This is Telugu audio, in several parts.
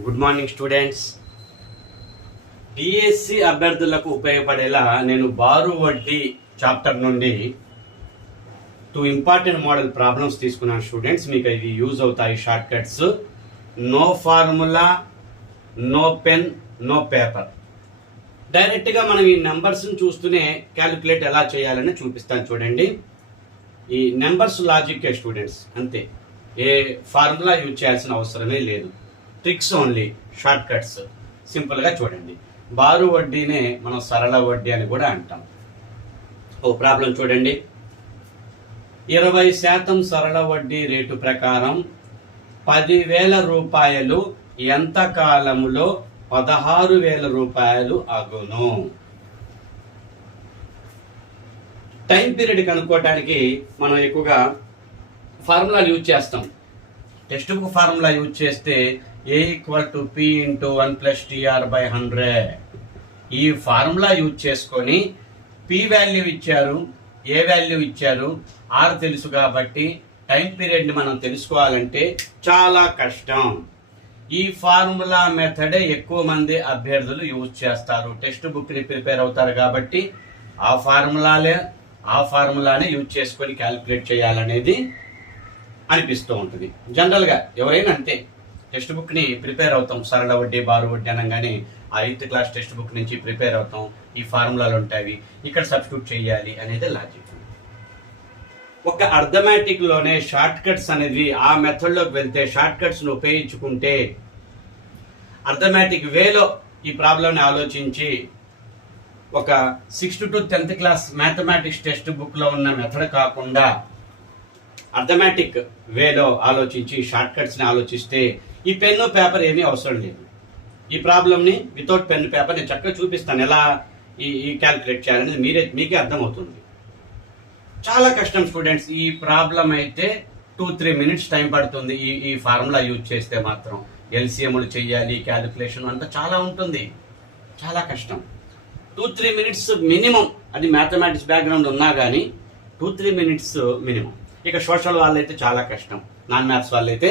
గుడ్ మార్నింగ్ స్టూడెంట్స్ డిఎస్సి అభ్యర్థులకు ఉపయోగపడేలా నేను బారు వడ్డీ చాప్టర్ నుండి టూ ఇంపార్టెంట్ మోడల్ ప్రాబ్లమ్స్ తీసుకున్నాను స్టూడెంట్స్ మీకు ఇవి యూజ్ అవుతాయి short cuts no formula no pen no paper డైరెక్ట్గా మనం ఈ నెంబర్స్ని చూస్తూనే క్యాలిక్యులేట్ ఎలా చేయాలని చూపిస్తాను చూడండి. ఈ నెంబర్స్ లాజిక్ స్టూడెంట్స్ అంతే. ఏ ఫార్ములా యూజ్ చేయాల్సిన అవసరమే లేదు. Tricks only short cuts. సింపుల్గా చూడండి. బారు వడ్డీనే మనం సరళ వడ్డీ అని కూడా అంటాం. ఓ ప్రాబ్లం చూడండి. ఇరవై శాతం సరళ వడ్డీ రేటు ప్రకారం పదివేల రూపాయలు ఎంత కాలములో పదహారు వేల రూపాయలు అగును టైం పీరియడ్ కనుక్కోవడానికి మనం ఎక్కువగా ఫార్ములాలు యూజ్ చేస్తాం. టెక్స్ట్ బుక్ ఫార్ములా యూజ్ చేస్తే A equal to P into one plus TR by hundred ఈ ఫార్ములా యూజ్ చేసుకొని పి వాల్యూ ఇచ్చారు ఏ వాల్యూ ఇచ్చారు ఆర్ తెలుసు కాబట్టి టైం పీరియడ్ని మనం తెలుసుకోవాలంటే చాలా కష్టం. ఈ ఫార్ములా మెథడే ఎక్కువ మంది అభ్యర్థులు యూజ్ చేస్తారు. టెక్స్ట్ బుక్ని ప్రిపేర్ అవుతారు కాబట్టి ఆ ఫార్ములాలే ఆ ఫార్ములానే యూజ్ చేసుకొని క్యాలిక్యులేట్ చేయాలనేది అనిపిస్తూ ఉంటుంది. జనరల్గా ఎవరైనా అంతే. టెక్స్ట్ బుక్ని ప్రిపేర్ అవుతాం. సరళ వడ్డీ బారు వడ్డీ అనగానే ఆ ఎయిత్ క్లాస్ టెక్స్ట్ బుక్ నుంచి ప్రిపేర్ అవుతాం. ఈ ఫార్ములాలు ఉంటాయి. ఇక్కడ సబ్స్టిట్యూట్ చేయాలి అనేది లాజిక్. ఒక అర్థమాటిక్లోనే షార్ట్ కట్స్ అనేది ఆ మెథడ్లోకి వెళ్తే షార్ట్ కట్స్ను ఉపయోగించుకుంటే అర్థమాటిక్ వేలో ఈ ప్రాబ్లం ఆలోచించి ఒక sixth to tenth class mathematics text బుక్లో ఉన్న మెథడ్ కాకుండా అర్థమాటిక్ వేలో ఆలోచించి షార్ట్ కట్స్ని ఆలోచిస్తే ఈ పెన్ను పేపర్ ఏమీ అవసరం లేదు. ఈ ప్రాబ్లమ్ని వితౌట్ పెన్ పేపర్ నేను చక్కగా చూపిస్తాను ఎలా ఈ ఈ క్యాలిక్యులేట్ చేయాలనేది మీరే మీకే అర్థమవుతుంది. చాలా కష్టం స్టూడెంట్స్ ఈ ప్రాబ్లం అయితే టూ త్రీ మినిట్స్ టైం పడుతుంది ఈ ఈ ఫార్ములా యూజ్ చేస్తే మాత్రం. ఎల్సిఎంలు చేయాలి క్యాలిక్యులేషన్ అంతా చాలా ఉంటుంది. చాలా కష్టం. టూ త్రీ మినిట్స్ మినిమం అది మ్యాథమెటిక్స్ బ్యాక్గ్రౌండ్ ఉన్నా కానీ టూ త్రీ మినిట్స్ మినిమం ఇక సోషల్ వాళ్ళైతే చాలా కష్టం. నాన్ మ్యాథ్స్ వాళ్ళైతే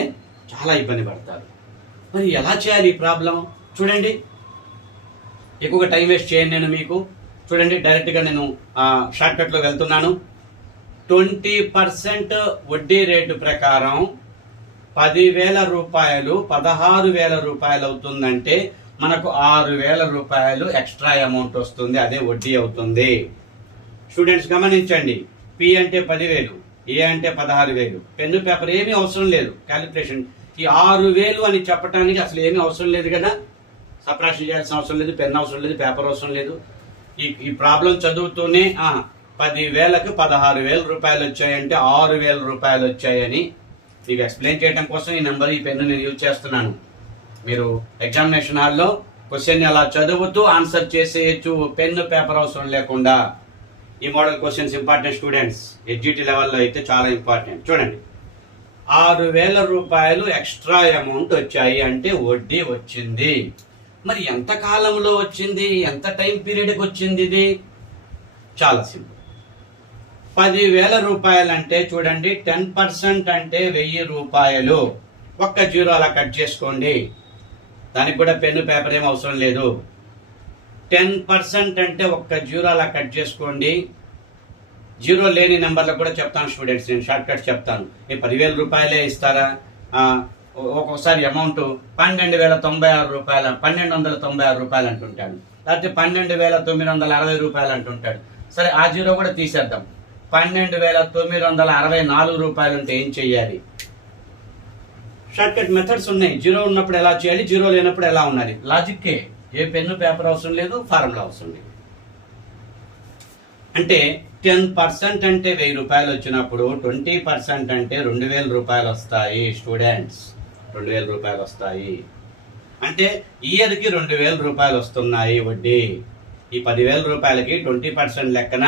చాలా ఇబ్బంది పడతారు. మరి ఎలా చేయాలి ఈ ప్రాబ్లం? చూడండి. ఎక్కువగా టైం వేస్ట్ చేయను నేను మీకు. చూడండి డైరెక్ట్గా నేను షార్ట్కట్లో వెళ్తున్నాను. ట్వంటీ పర్సెంట్ వడ్డీ రేటు ప్రకారం పదివేల రూపాయలు పదహారు వేల రూపాయలు అవుతుందంటే మనకు ఆరు వేల రూపాయలు ఎక్స్ట్రా అమౌంట్ వస్తుంది అదే వడ్డీ అవుతుంది. స్టూడెంట్స్ గమనించండి. పి అంటే పదివేలు ఏ అంటే పదహారు వేలు. పెన్ను పేపర్ ఏమీ అవసరం లేదు. క్యాలిక్యులేషన్ ఆరు వేలు అని చెప్పడానికి అసలు ఏమీ అవసరం లేదు కదా. సపరేషన్ చేయాల్సిన అవసరం లేదు పెన్ అవసరం లేదు పేపర్ అవసరం లేదు. ఈ ఈ ప్రాబ్లం చదువుతూనే పది వేలకు పదహారు వేల రూపాయలు వచ్చాయంటే ఆరు వేల రూపాయలు వచ్చాయని మీకు ఎక్స్ప్లెయిన్ చేయడం కోసం ఈ నెంబర్ ఈ పెన్ను నేను యూజ్ చేస్తున్నాను. మీరు ఎగ్జామినేషన్ హాల్లో క్వశ్చన్ అలా చదువుతూ ఆన్సర్ చేసేయచ్చు. పెన్ను పేపర్ అవసరం లేకుండా. ఈ మోడల్ క్వశ్చన్స్ ఇంపార్టెంట్ స్టూడెంట్స్. ఎడ్జిటి లెవెల్లో అయితే చాలా ఇంపార్టెంట్. చూడండి. ఆరు వేల రూపాయలు ఎక్స్ట్రా అమౌంట్ వచ్చాయి అంటే వడ్డీ వచ్చింది. మరి ఎంత కాలంలో వచ్చింది? ఎంత టైం పీరియడ్కి వచ్చింది ఇది? చాలా సింపుల్. పదివేల రూపాయలు అంటే చూడండి టెన్ పర్సెంట్ అంటే వెయ్యి రూపాయలు. ఒక్క జీరో అలా కట్ చేసుకోండి. దానికి కూడా పెన్ను పేపర్ ఏం అవసరం లేదు. టెన్ పర్సెంట్ అంటే ఒక్క జీరో అలా కట్ చేసుకోండి. జీరో లేని నెంబర్లకు కూడా చెప్తాను స్టూడెంట్స్ నేను షార్ట్ కట్ చెప్తాను. ఏ పదివేల రూపాయలే ఇస్తారా? ఒక్కొక్కసారి అమౌంట్ పన్నెండు వేల తొంభై ఆరు రూపాయలు పన్నెండు వందల తొంభై ఆరు రూపాయలు అంటుంటాడు. లేకపోతే పన్నెండు వేల తొమ్మిది వందల అరవై రూపాయలు అంటుంటాడు. సరే ఆ జీరో కూడా తీసేద్దాం. పన్నెండు వేల తొమ్మిది వందల అరవై నాలుగు రూపాయలు అంటే ఏం చెయ్యాలి? షార్ట్ కట్ మెథడ్స్ ఉన్నాయి. జీరో ఉన్నప్పుడు ఎలా చేయాలి? జీరో లేనప్పుడు ఎలా ఉండాలి? లాజిక్కే ఏ పెన్ను పేపర్ అవసరం లేదు ఫార్ములా అవసరం లేదు. అంటే టెన్ పర్సెంట్ అంటే వెయ్యి రూపాయలు వచ్చినప్పుడు ట్వంటీ పర్సెంట్ అంటే రెండు వేల రూపాయలు వస్తాయి స్టూడెంట్స్ రెండు వేల రూపాయలు వస్తాయి. అంటే ఇయర్కి రెండు వేల రూపాయలు వస్తున్నాయి వడ్డీ. ఈ పదివేల రూపాయలకి ట్వంటీ పర్సెంట్ లెక్కన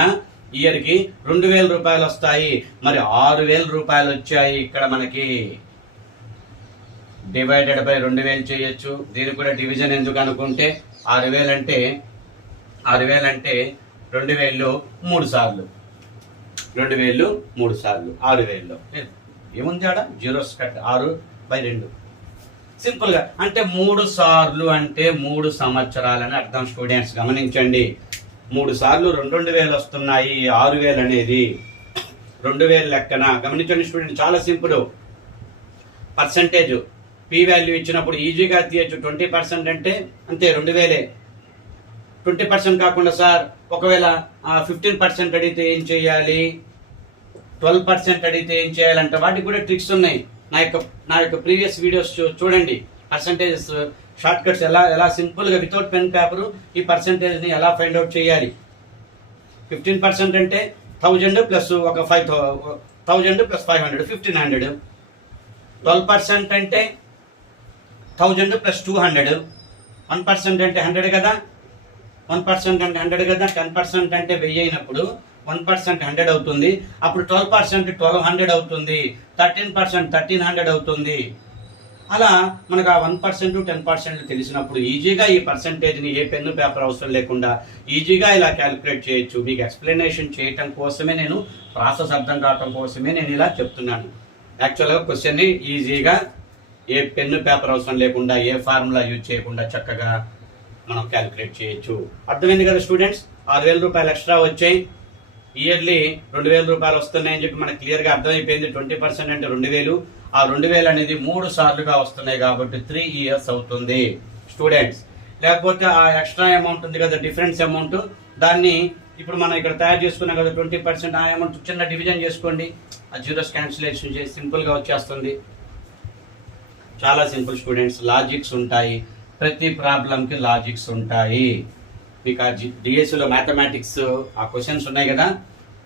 ఇయర్కి రెండు వేల రూపాయలు వస్తాయి. మరి ఆరు వేల రూపాయలు వచ్చాయి ఇక్కడ మనకి. డివైడెడ్ బై రెండు వేలు చేయొచ్చు. దీనికి కూడా డివిజన్ ఎందుకు అనుకుంటే ఆరు వేలు అంటే ఆరు వేలు అంటే రెండు వేలు మూడు సార్లు. రెండు వేలు మూడు సార్లు. ఆరు వేలు. ఏముంది ఆడ? జీరోస్ కట్ ఆరు బై రెండు. సింపుల్గా అంటే మూడు సార్లు అంటే మూడు సంవత్సరాలని అర్థం స్టూడెంట్స్ గమనించండి. మూడు సార్లు రెండు రెండు వేలు వస్తున్నాయి. ఆరు వేలు అనేది రెండు వేలు లెక్కన. గమనించండి స్టూడెంట్ చాలా సింపుల్. పర్సంటేజ్. పీ వాల్యూ ఇచ్చినప్పుడు ఈజీగా తీయచ్చు. ట్వంటీ పర్సెంట్ అంటే అంతే రెండు వేలే. ట్వంటీ పర్సెంట్ కాకుండా సార్ ఒకవేళ ఫిఫ్టీన్ పర్సెంట్ అడిగితే ఏం చేయాలి? ట్వెల్వ్ పర్సెంట్ అడిగితే ఏం చేయాలంటే? వాటికి కూడా ట్రిక్స్ ఉన్నాయి. నా యొక్క నా యొక్క ప్రీవియస్ వీడియోస్ చూడండి. పర్సంటేజెస్ షార్ట్ కట్స్ ఎలా ఎలా సింపుల్గా వితౌట్ పెన్ పేపర్ ఈ పర్సంటేజ్ని ఎలా ఫైండ్ అవుట్ చేయాలి? ఫిఫ్టీన్ పర్సెంట్ అంటే థౌజండ్ ప్లస్ ఒక five thousand plus five hundred fifteen hundred. Twelve percent అంటే thousand plus two hundred. One percent అంటే హండ్రెడ్ కదా? వన్ పర్సెంట్ అంటే హండ్రెడ్ కదా టెన్ పర్సెంట్ అంటే వెయ్యి అయినప్పుడు వన్ పర్సెంట్ హండ్రెడ్ అవుతుంది. అప్పుడు ట్వెల్వ్ పర్సెంట్ ట్వెల్వ్ హండ్రెడ్ అవుతుంది. థర్టీన్ పర్సెంట్ థర్టీన్ హండ్రెడ్ అవుతుంది. అలా మనకు ఆ వన్ పర్సెంట్ టెన్ పర్సెంట్ తెలిసినప్పుడు ఈజీగా ఈ పర్సంటేజ్ని ఏ పెన్ను పేపర్ అవసరం లేకుండా ఈజీగా ఇలా క్యాలిక్యులేట్ చేయొచ్చు. మీకు ఎక్స్ప్లెనేషన్ చేయటం కోసమే నేను ప్రాసెస్ అర్థం కావటం కోసమే నేను ఇలా చెప్తున్నాను. యాక్చువల్గా క్వశ్చన్ని ఈజీగా ఏ పెన్ను పేపర్ అవసరం లేకుండా ఏ ఫార్ములా యూజ్ చేయకుండా చక్కగా మనం క్యాలిక్యులేట్ చేయొచ్చు. అర్థమైంది కదా స్టూడెంట్స్ ఆరు వేల రూపాయలు ఎక్స్ట్రా వచ్చాయి. ఇయర్లీ రెండు వేల రూపాయలు వస్తున్నాయని చెప్పి మనకు క్లియర్గా అర్థమైపోయింది. ట్వంటీ పర్సెంట్ అంటే రెండు వేలు ఆ రెండు వేలు అనేది మూడు సార్లుగా వస్తున్నాయి కాబట్టి త్రీ ఇయర్స్ అవుతుంది. స్టూడెంట్స్ లేకపోతే ఆ ఎక్స్ట్రా అమౌంట్ ఉంది కదా డిఫరెన్స్ అమౌంట్ దాన్ని ఇప్పుడు మనం ఇక్కడ తయారు చేసుకున్నాం కదా ట్వంటీ పర్సెంట్ ఆ అమౌంట్ చిన్న డివిజన్ చేసుకోండి. ఆ జీరోస్ క్యాన్సిలేషన్ చేసి సింపుల్గా వచ్చేస్తుంది. చాలా సింపుల్ స్టూడెంట్స్ లాజిక్స్ ఉంటాయి. ప్రతి ప్రాబ్లంకి లాజిక్స్ ఉంటాయి. మీకు ఆ డిఎస్సిలో మ్యాథమెటిక్స్ ఆ క్వశ్చన్స్ ఉన్నాయి కదా.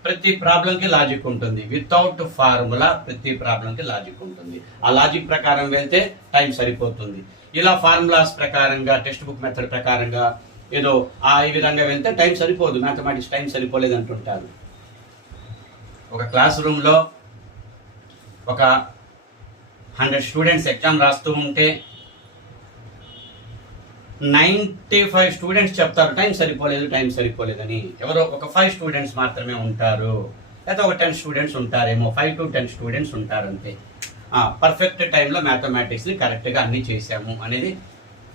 ప్రతి ప్రాబ్లంకి లాజిక్ ఉంటుంది. వితౌట్ ఫార్ములా ప్రతి ప్రాబ్లంకి లాజిక్ ఉంటుంది. ఆ లాజిక్ ప్రకారం వెళ్తే టైం సరిపోతుంది. ఇలా ఫార్ములాస్ ప్రకారంగా టెక్స్ట్ బుక్ మెథడ్ ప్రకారంగా ఏదో ఆ ఈ విధంగా వెళ్తే టైం సరిపోదు. మ్యాథమెటిక్స్ టైం సరిపోలేదు అంటుంటారు. ఒక క్లాస్ రూమ్లో ఒక హండ్రెడ్ స్టూడెంట్స్ ఎగ్జామ్ రాస్తూ ఉంటే నైంటీ ఫైవ్ స్టూడెంట్స్ చెప్తారు టైం సరిపోలేదు టైం సరిపోలేదని. ఎవరో ఒక ఫైవ్ స్టూడెంట్స్ మాత్రమే ఉంటారు. లేదా ఒక టెన్ స్టూడెంట్స్ ఉంటారేమో ఫైవ్ టు టెన్ స్టూడెంట్స్ ఉంటారు అంతే పర్ఫెక్ట్ టైంలో మ్యాథమెటిక్స్ని కరెక్ట్గా అన్నీ చేశాము అనేది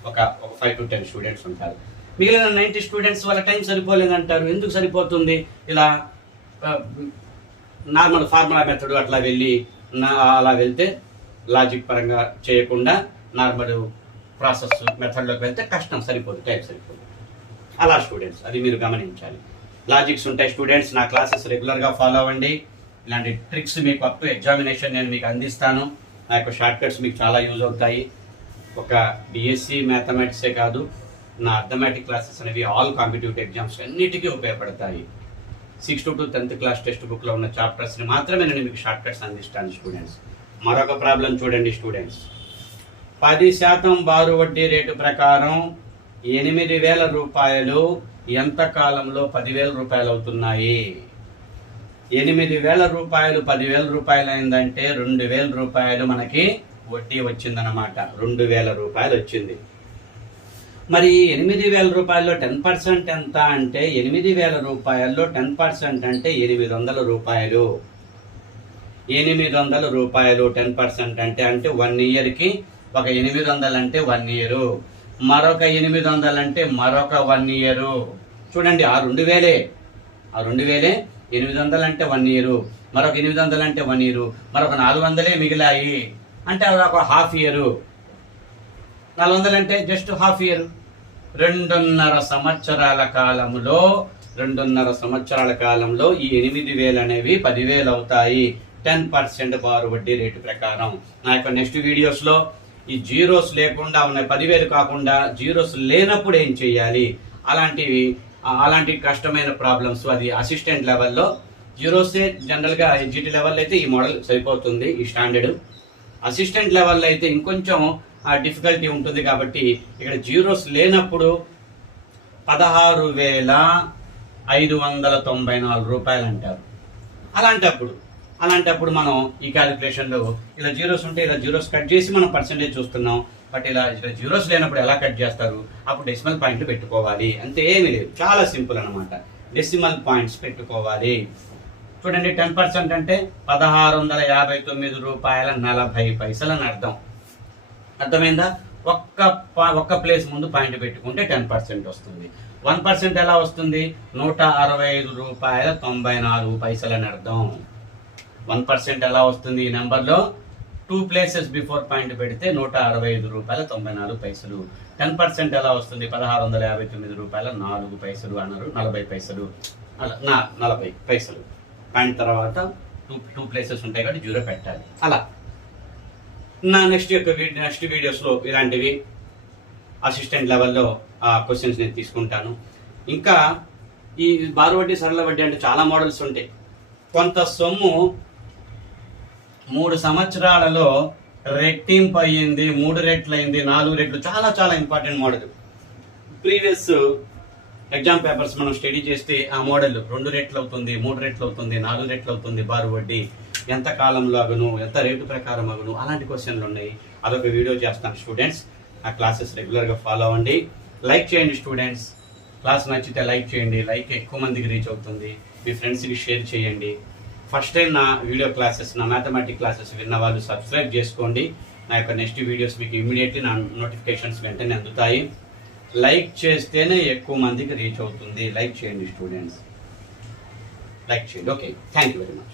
ఒక ఒక ఫైవ్ టు టెన్ స్టూడెంట్స్ ఉంటారు. మిగిలిన నైంటీ స్టూడెంట్స్ వాళ్ళ టైం సరిపోలేదంటారు. ఎందుకు సరిపోతుంది? ఇలా నార్మల్ ఫార్ములా మెథడ్ అట్లా వెళ్ళి నా- అలా వెళ్తే లాజిక్ పరంగా చేయకుండా నార్మల్ ప్రాసెస్ మెథడ్లోకి వెళ్తే కష్టం సరిపోదు టైం సరిపోదు. అలా స్టూడెంట్స్ అది మీరు గమనించాలి. లాజిక్స్ ఉంటాయి. స్టూడెంట్స్ నా క్లాసెస్ రెగ్యులర్గా ఫాలో అవ్వండి. ఇలాంటి ట్రిక్స్ మీకు అప్ టు ఎగ్జామినేషన్ నేను మీకు అందిస్తాను. నా యొక్క షార్ట్ కట్స్ మీకు చాలా యూజ్ అవుతాయి. ఒక బిఎస్సి మ్యాథమెటిక్సే కాదు నా అర్థమెటిక్ క్లాసెస్ అనేవి ఆల్ కాంపిటేటివ్ ఎగ్జామ్స్ అన్నిటికీ ఉపయోగపడతాయి. Sixth to tenth class text బుక్లో ఉన్న చాప్టర్స్ని మాత్రమే నేను మీకు షార్ట్ కట్స్ అందిస్తాను స్టూడెంట్స్. మరొక ప్రాబ్లం చూడండి స్టూడెంట్స్. పది శాతం బారు వడ్డీ రేటు ప్రకారం ఎనిమిది వేల రూపాయలు ఎంత కాలంలో పదివేల రూపాయలు అవుతున్నాయి? ఎనిమిది వేల రూపాయలు పదివేల రూపాయలు అయిందంటే రెండు వేల రూపాయలు మనకి వడ్డీ వచ్చిందనమాట రెండు వేల రూపాయలు వచ్చింది. మరి ఎనిమిది వేల రూపాయల్లో టెన్ పర్సెంట్ ఎంత అంటే ఎనిమిది వేల రూపాయల్లో టెన్ పర్సెంట్ అంటే ఎనిమిది వందల రూపాయలు. ఎనిమిది వందల రూపాయలు టెన్ పర్సెంట్ అంటే అంటే వన్ ఇయర్కి ఒక ఎనిమిది వందలు అంటే వన్ ఇయరు మరొక ఎనిమిది వందలు అంటే మరొక వన్ ఇయరు చూడండి ఆ రెండు వేలే. ఆ రెండు వేలే ఎనిమిది వందలు అంటే వన్ ఇయరు మరొక ఎనిమిది వందలు అంటే వన్ ఇయరు మరొక నాలుగు వందలే మిగిలాయి. అంటే అది ఒక హాఫ్ ఇయరు నాలుగు వందలు అంటే జస్ట్ హాఫ్ ఇయర్ రెండున్నర సంవత్సరాల కాలంలో రెండున్నర సంవత్సరాల కాలంలో ఈ ఎనిమిది వేలు అనేవి పదివేలు అవుతాయి. టెన్ పర్సెంట్ బారు వడ్డీ రేటు ప్రకారం. నా యొక్క నెక్స్ట్ వీడియోస్లో ఈ జీరోస్ లేకుండా ఉన్నాయి పదివేలు కాకుండా జీరోస్ లేనప్పుడు ఏం చేయాలి? అలాంటివి అలాంటి కష్టమైన ప్రాబ్లమ్స్ అది అసిస్టెంట్ లెవెల్లో జీరోసే జనరల్గా జీటీ లెవెల్ అయితే ఈ మోడల్ సరిపోతుంది ఈ స్టాండర్డ్. అసిస్టెంట్ లెవెల్లో అయితే ఇంకొంచెం డిఫికల్టీ ఉంటుంది కాబట్టి ఇక్కడ జీరోస్ లేనప్పుడు పదహారు వేల ఐదు వందల తొంభై నాలుగు రూపాయలు అంటారు అలాంటప్పుడు అలాంటప్పుడు మనం ఈ క్యాలిక్యులేషన్లో ఇలా జీరోస్ ఉంటే ఇలా జీరోస్ కట్ చేసి మనం పర్సంటేజ్ చూస్తున్నాం. బట్ ఇలా ఇలా జీరోస్ లేనప్పుడు ఎలా కట్ చేస్తారు? అప్పుడు డెసిమల్ పాయింట్లు పెట్టుకోవాలి. అంతే ఏమీ లేదు. చాలా సింపుల్ అనమాట డెసిమల్ పాయింట్స్ పెట్టుకోవాలి. చూడండి టెన్ పర్సెంట్ అంటే పదహారు వందల యాభై తొమ్మిది రూపాయల నలభై పైసలు అని అర్థం. అర్థమైందా? ఒక్క ఒక్క ప్లేస్ ముందు పాయింట్ పెట్టుకుంటే టెన్ పర్సెంట్ వస్తుంది. వన్ పర్సెంట్ ఎలా వస్తుంది? నూట అరవై ఐదు రూపాయల తొంభై నాలుగు పైసలు అని అర్థం. వన్ పర్సెంట్ ఎలా వస్తుంది ఈ నెంబర్లో? టూ ప్లేసెస్ బిఫోర్ పాయింట్ పెడితే నూట అరవై ఐదు రూపాయల తొంభై నాలుగు పైసలు. టెన్ పర్సెంట్ ఎలా వస్తుంది? పదహారు వందల యాభై తొమ్మిది రూపాయల నాలుగు పైసలు అన్నారు. నలభై పైసలు. అలా నా నలభై పైసలు. పాయింట్ తర్వాత టూ టూ ప్లేసెస్ ఉంటాయి కాబట్టి జీరో పెట్టాలి అలా. నా నెక్స్ట్ యొక్క నెక్స్ట్ వీడియోస్లో ఇలాంటివి అసిస్టెంట్ లెవెల్లో ఆ క్వశ్చన్స్ నేను తీసుకుంటాను. ఇంకా ఈ బారు వడ్డీ సరళ వడ్డీ అంటే చాలా మోడల్స్ ఉంటాయి. కొంత సొమ్ము మూడు సంవత్సరాలలో రెట్టింపు అయ్యింది మూడు రెట్లు అయింది నాలుగు రెట్లు చాలా చాలా important model. Previous exam papers మనం స్టడీ చేస్తే ఆ మోడల్ రెండు రెట్లు అవుతుంది మూడు రెట్లు అవుతుంది నాలుగు రెట్లు అవుతుంది బారు వడ్డీ ఎంత కాలంలో అగును ఎంత రేటు ప్రకారం అగును అలాంటి క్వశ్చన్లు ఉన్నాయి. అదొక వీడియో చేస్తాను స్టూడెంట్స్. ఆ క్లాసెస్ రెగ్యులర్గా ఫాలో అవ్వండి. లైక్ చేయండి స్టూడెంట్స్. క్లాస్ నచ్చితే లైక్ చేయండి. లైక్ ఎక్కువ మందికి రీచ్ అవుతుంది. మీ ఫ్రెండ్స్కి షేర్ చేయండి. ఫస్ట్ టైం నా వీడియో క్లాసెస్ నా మ్యాథమెటిక్ క్లాసెస్ విన్న వాళ్ళు సబ్స్క్రైబ్ చేసుకోండి. నా యొక్క నెక్స్ట్ వీడియోస్ మీకు ఇమీడియట్లీ నా నోటిఫికేషన్స్ వెంటనే అందుతాయి. లైక్ చేస్తేనే ఎక్కువ మందికి రీచ్ అవుతుంది. లైక్ చేయండి స్టూడెంట్స్. లైక్ చేయండి. Okay. Thank you very much.